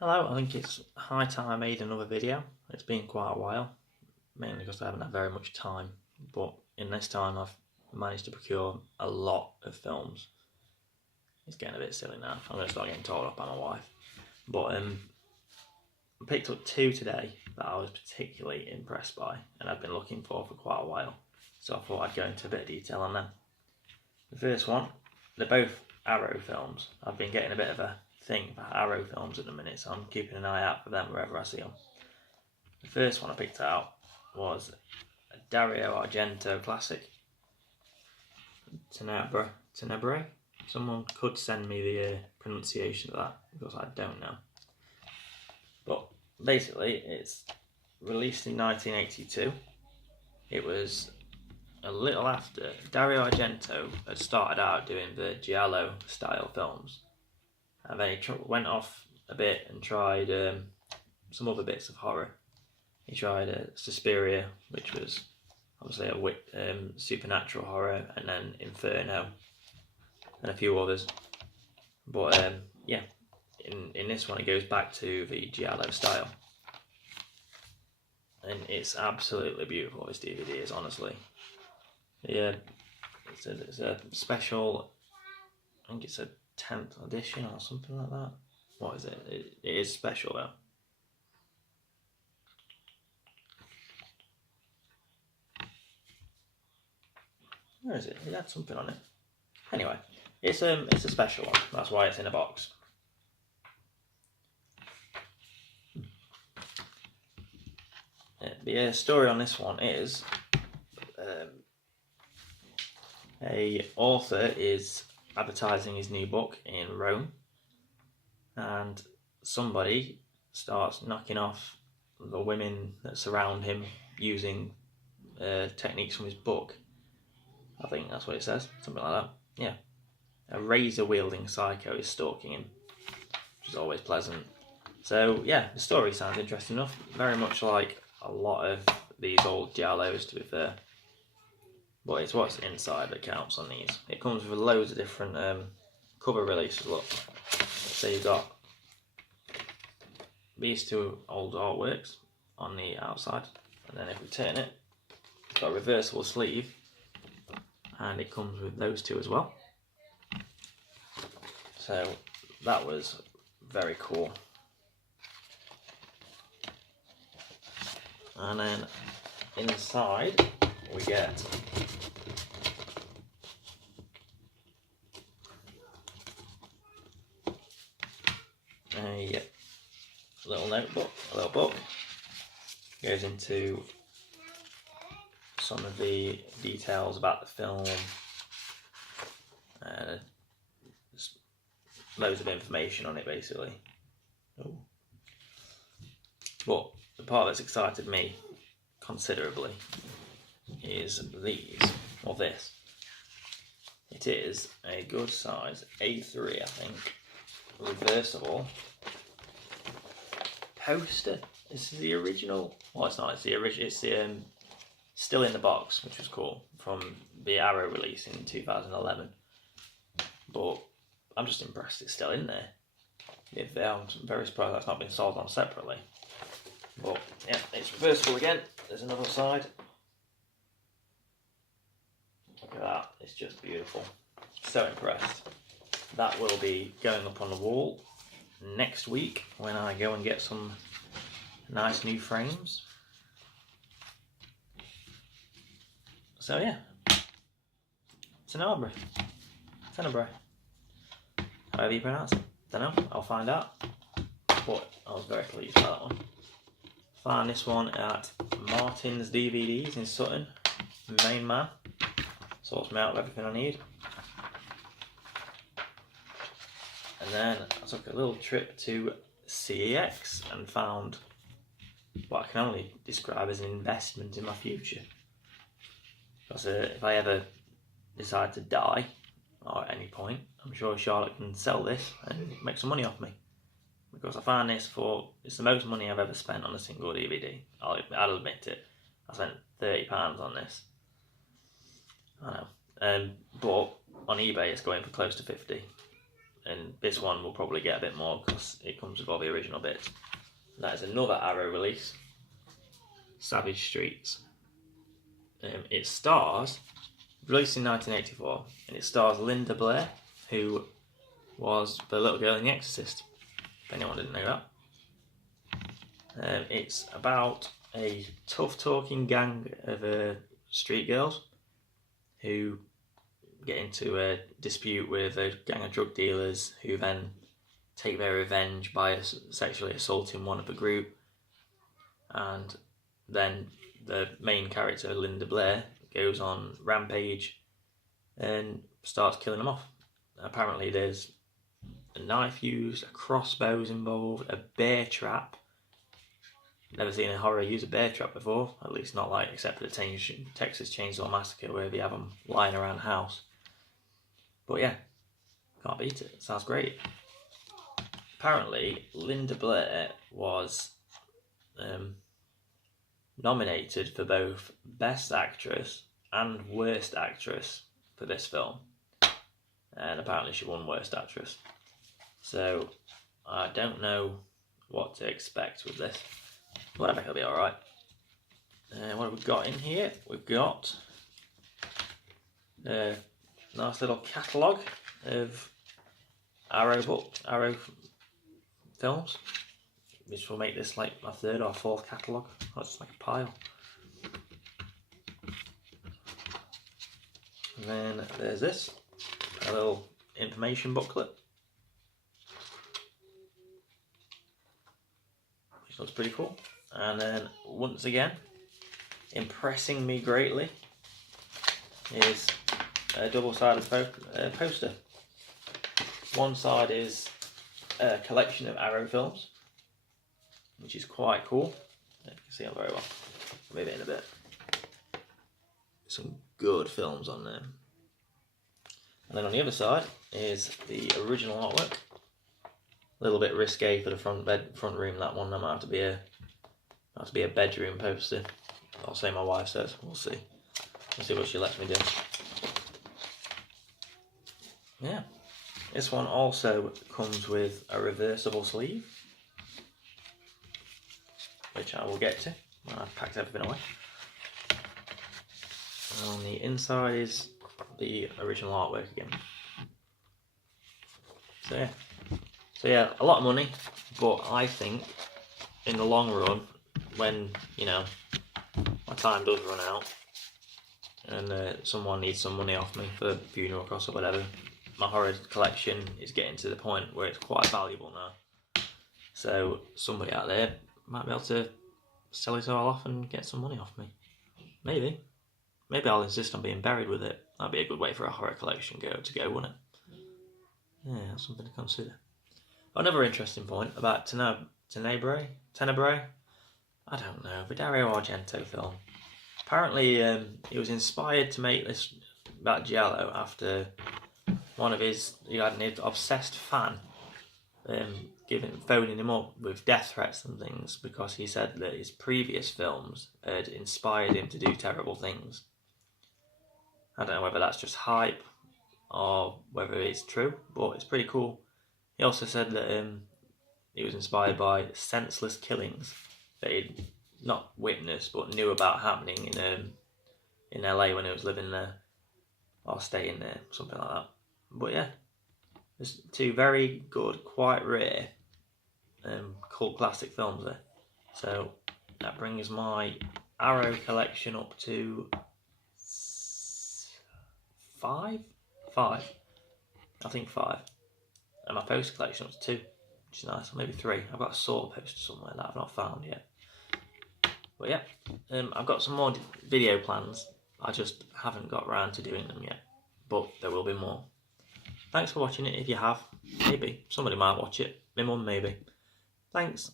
Hello, I think it's high time I made another video. It's been quite a while, mainly because I haven't had very much time, but in this time I've managed to procure a lot of films. It's getting a bit silly now. I'm going to start getting told off by my wife. But I picked up two today that I was particularly impressed by and I've been looking for quite a while. So I thought I'd go into a bit of detail on them. The first one, they're both Arrow films. I've been getting a bit of a thing for Arrow films at the minute, so I'm keeping an eye out for them wherever I see them. The first one I picked out was a Dario Argento classic, Tenebrae. Someone could send me the pronunciation of that because I don't know. But basically, it's released in 1982. It was a little after Dario Argento had started out doing the giallo style films, and then he went off a bit and tried some other bits of horror. He tried Suspiria, which was obviously a supernatural horror, and then Inferno, and a few others. But yeah, in this one it goes back to the giallo style, and it's absolutely beautiful. This DVD is, honestly. Yeah, it's a special. I think it's a 10th edition or something like that. What is it? It is special though. Where is it? It had something on it. Anyway, it's a special one. That's why it's in a box. The story on this one is a author is advertising his new book in Rome, and somebody starts knocking off the women that surround him using techniques from his book. I think that's what it says, something like that. Yeah, a razor-wielding psycho is stalking him, which is always pleasant. So yeah, the story sounds interesting enough. Very much like a lot of these old giallos, to be fair. But it's what's inside that counts on these. It comes with loads of different cover releases. Look, so you've got these two old artworks on the outside, and then if we turn it, it's got a reversible sleeve, and it comes with those two as well. So that was very cool. And then inside we get a little notebook, a little book. Goes into some of the details about the film, just loads of information on it basically. Ooh. But the part that's excited me considerably is this. It is a good size A3, I think, reversible poster. This is the original. Well, it's not. It's the original. It's the still in the box, which was cool, from the Arrow release in 2011. But I'm just impressed it's still in there. I'm very surprised that's not been sold on separately. But yeah, it's reversible again. There's another side. Look at that. It's just beautiful. So impressed. That will be going up on the wall next week when I go and get some nice new frames. So yeah, Tenebrae, however you pronounce it. Don't know, I'll find out. But I was very pleased with that one. Found this one at Martin's DVDs in Sutton, main man. Sorts me out with everything I need. And then I took a little trip to CEX and found what I can only describe as an investment in my future. Because if I ever decide to die, or at any point, I'm sure Charlotte can sell this and make some money off me. Because I found this it's the most money I've ever spent on a single DVD. I'll admit it. I spent £30 on this. I know. But on eBay it's going for close to 50. and this one will probably get a bit more because it comes with all the original bits. And that is another Arrow release, Savage Streets. It stars, released in 1984, and it stars Linda Blair, who was the little girl in The Exorcist, if anyone didn't know that. It's about a tough-talking gang of street girls who get into a dispute with a gang of drug dealers who then take their revenge by sexually assaulting one of the group, and then the main character, Linda Blair, goes on rampage and starts killing them off. Apparently there's a knife used, a crossbow's involved, a bear trap. Never seen a horror use a bear trap before, at least not like, except for the Texas Chainsaw Massacre where they have them lying around the house. But yeah, can't beat it. Sounds great. Apparently, Linda Blair was nominated for both Best Actress and Worst Actress for this film. And apparently she won Worst Actress. So, I don't know what to expect with this. But I think it'll be alright. What have we got in here? We've got a nice little catalogue of Arrow films, which will make this like my third or fourth catalogue. That's like a pile. And then there's this, a little information booklet, which looks pretty cool. And then once again, impressing me greatly, is a double-sided poster. One side is a collection of Arrow films, which is quite cool. You can see them very well. I'll move it in a bit. Some good films on there. And then on the other side is the original artwork. A little bit risque for the front room. That one, that might have to be a bedroom poster. I'll say my wife says. We'll see. We'll see what she lets me do. Yeah. This one also comes with a reversible sleeve, which I will get to when I've packed everything away. And on the inside is the original artwork again. So yeah, a lot of money, but I think in the long run, when, you know, my time does run out and someone needs some money off me for funeral costs or whatever, my horror collection is getting to the point where it's quite valuable now. So somebody out there might be able to sell it all off and get some money off me. Maybe I'll insist on being buried with it. That'd be a good way for a horror collection to go, wouldn't it? Yeah, that's something to consider. Another interesting point about Tenebrae? I don't know, the Dario Argento film. Apparently he was inspired to make this about Giallo after he had an obsessed fan phoning him up with death threats and things because he said that his previous films had inspired him to do terrible things. I don't know whether that's just hype or whether it's true, but it's pretty cool. He also said that he was inspired by senseless killings that he'd not witnessed but knew about happening in LA when he was living there or staying there, something like that. But yeah, there's two very good, quite rare cult classic films there. So that brings my Arrow collection up to 5? I think 5. And my poster collection up to 2, which is nice, or maybe 3. I've got a Saw poster somewhere that I've not found yet. But yeah, I've got some more video plans. I just haven't got around to doing them yet. But there will be more. Thanks for watching it. If you have, maybe somebody might watch it. My mum maybe. Thanks.